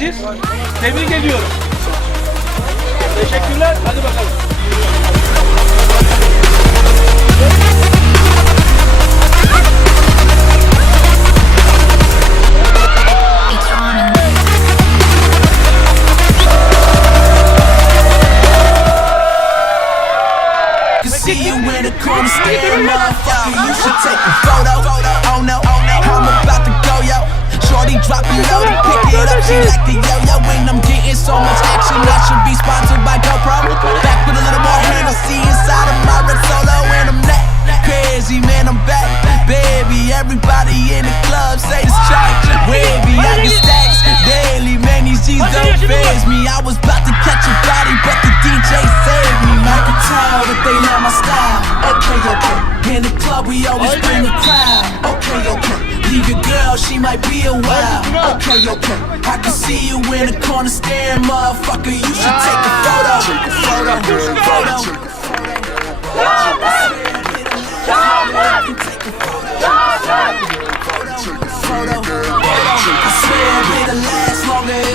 siz. Tebrik ediyorum. Teşekkürler. Hadi bakalım. see you in the corner staring, motherfucker. You should take a photo. Oh no, Shorty drop it low to pick it up. She like the yo-yo when I'm getting so much action. I should be sponsored by GoPro. Back with a little more hand. I see inside of my red solo, and I'm that crazy, man. I'm back, baby. Everybody in the club say it's charge wavy. I get stacks daily, man. These G's don't phase me. I was about to catch a body, but the DJ saved me. I can tell that they love my style. Okay, okay. In the club, we always bring the crowd. Okay, okay. Leave your girl, she might be a while. Okay, okay. I can see you in the corner staring, motherfucker. You should take a ah. photo. Take a photo. Take a Photo. Photo. I swear it'll last longer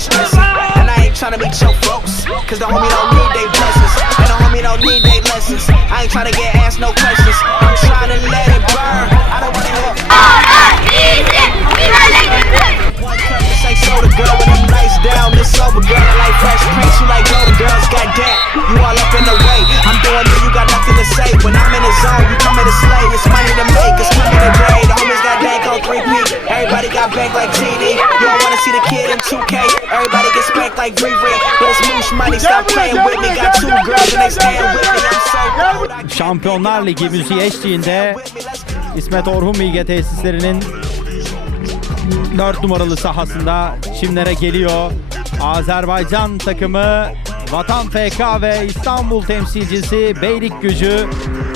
Wildin' out while they stressing. And I ain't tryna meet your folks. Cause the homie don't need they blessings. And the homie don't need they lessons. I ain't tryna get asked no questions. I'm tryna let it burn. I don't wanna hear one purpose ain't soda girl with them lights down. This sober girl I like fresh prints. You like golden girls, goddamn. You all up in the way. I'm doing me, you got nothing to say. When I'm in the zone, you come in to slay. It's money to make, it's money to grade. The homies got dank on 3P. Everybody got bank like TD. You don't wanna see the kid in 2K. Like Riri. But it's moosh money, stop playing with me. Got two girls and they stand with me. I'm so cold. I can't Şampiyonlar Ligi müziği eşliğinde. Let's. İsmet Orhun Bilge tesislerinin 4 numaralı sahasında çimlere geliyor. Azerbaycan takımı Vatan FK ve İstanbul temsilcisi Beylik Gücü.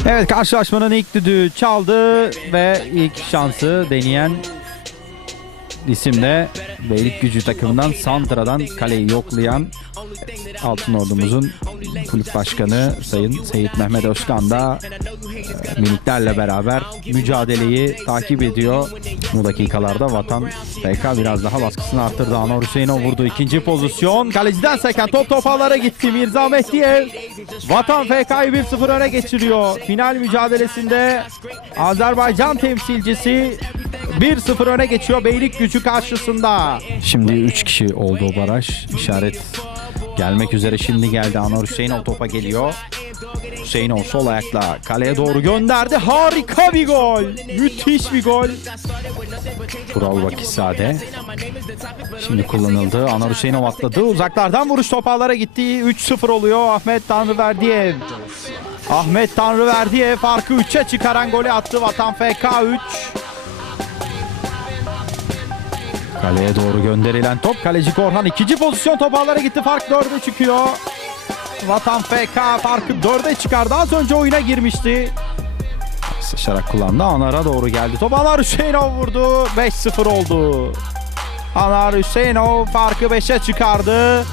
Evet karşılaşmanın ilk düdüğü çaldı ve ilk şansı deneyen isim de Beylik Gücü takımından Santra'dan kaleyi yoklayan Altın Ordumuzun kulüp başkanı Sayın Seyit Mehmet Özkan da e, miniklerle beraber mücadeleyi takip ediyor. Bu dakikalarda Vatan FK biraz daha baskısını arttırdı. Anor Hüseyinov vurdu. ikinci pozisyon. Kaleciden seken top topağlara gitti. Mirza Mehdiyev Vatan FK'yı 1-0 öne geçiriyor. Final mücadelesinde Azerbaycan temsilcisi 1-0 öne geçiyor Beylik gücü karşısında. Şimdi 3 kişi oldu o baraj. İşaret gelmek üzere şimdi geldi. Anor Hüseyinov topa geliyor. Hüseyinov sol ayakla kaleye doğru gönderdi. Harika bir gol. Müthiş bir gol. Kural Vakisade. Şimdi kullanıldı. Anor Hüseyinov atladı. Uzaklardan vuruş topağlara gitti. 3-0 oluyor. Ahmet Tanrıverdiyev. Ahmet Tanrıverdiyev farkı 3'e çıkaran golü attı. Vatan FK 3. Kaleye doğru gönderilen top. Kaleci Korhan ikinci pozisyon top ağlara gitti. Fark 4'e çıkıyor. Vatan FK farkı 4'e çıkardı. Az önce oyuna girmişti. Sıçarak kullandı. Anar'a doğru geldi. Top Anar Hüseyinov vurdu. 5-0 oldu. Anar Hüseyinov farkı 5'e çıkardı.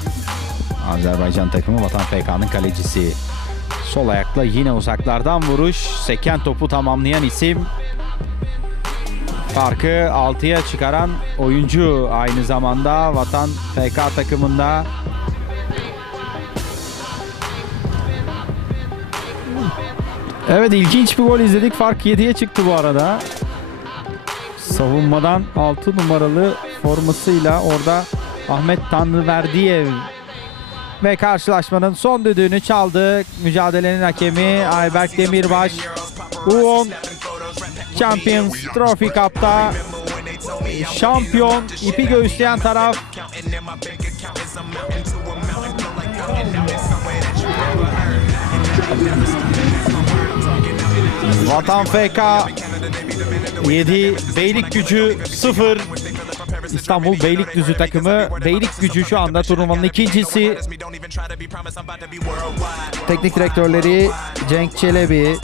Azerbaycan takımı Vatan FK'nın kalecisi. Sol ayakla yine uzaklardan vuruş. Seken topu tamamlayan isim Farkı 6'ya çıkaran oyuncu aynı zamanda Vatan FK takımında Evet ilginç bir gol izledik. Fark 7'ye çıktı bu arada. Savunmadan 6 numaralı formasıyla orada Ahmet Tanrıverdiyev ve karşılaşmanın son düdüğünü çaldı. Mücadelenin hakemi Ayberk Demirbaş. U10 Champions Trophy Cup'ta şampiyon ipi göğüsleyen taraf Vatan FK 7 Beylik Gücü 0 İstanbul Beylikdüzü takımı Beylik Gücü şu anda turnuvanın ikincisi. Teknik direktörleri Cenk Çelebi.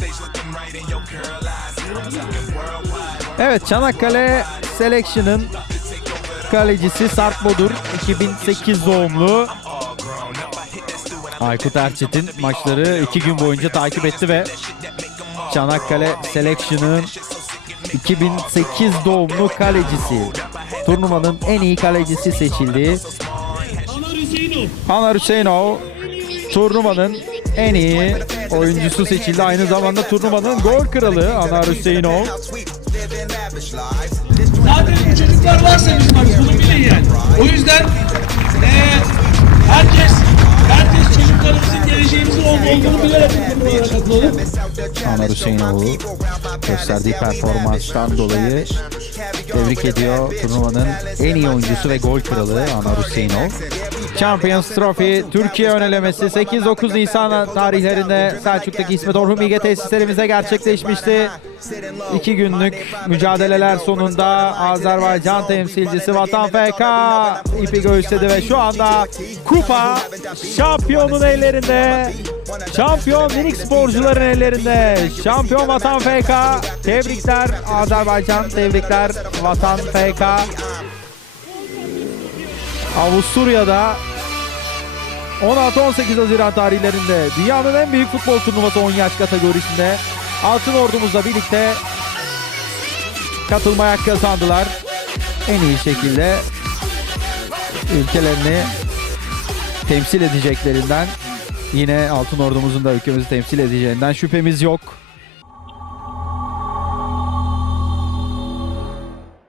Evet Çanakkale Selection'ın kalecisi Sarp Bodur 2008 doğumlu. Aykut Erçetin maçları iki gün boyunca takip etti ve Çanakkale Selection'ın 2008 doğumlu kalecisi. Turnuvanın en iyi kalecisi seçildi. Anar Hüseyinov turnuvanın en iyi oyuncusu seçildi. Aynı zamanda turnuvanın gol kralı Anar Hüseyinov. Zaten çocuklar varsa bizim varız. Bunu bilin yani. O yüzden eee herkes herkes çocuklarımızın geleceğimizin ol- olduğunu bilerek bu turnuvalara katılalım. Anar Hüseyinov'u gösterdiği performanstan dolayı tebrik ediyor. Turnuvanın en iyi oyuncusu ve gol kralı Anar Hüseyinov. Champions Trophy Türkiye önelemesi 8-9 Nisan tarihlerinde Selçuk'taki İsmet Orhun Bilge tesislerimizde gerçekleşmişti. İki günlük mücadeleler sonunda Azerbaycan temsilcisi Vatan FK ipi göğüsledi ve şu anda kupa şampiyonun ellerinde. Şampiyon minik sporcuların ellerinde. Şampiyon Vatan FK. Tebrikler Azerbaycan, tebrikler Vatan FK. Avusturya'da 16-18 Haziran tarihlerinde dünyanın en büyük futbol turnuvası 10 yaş kategorisinde Altın Ordumuzla birlikte katılmaya kazandılar. En iyi şekilde ülkelerini temsil edeceklerinden yine Altın Ordumuzun da ülkemizi temsil edeceğinden şüphemiz yok.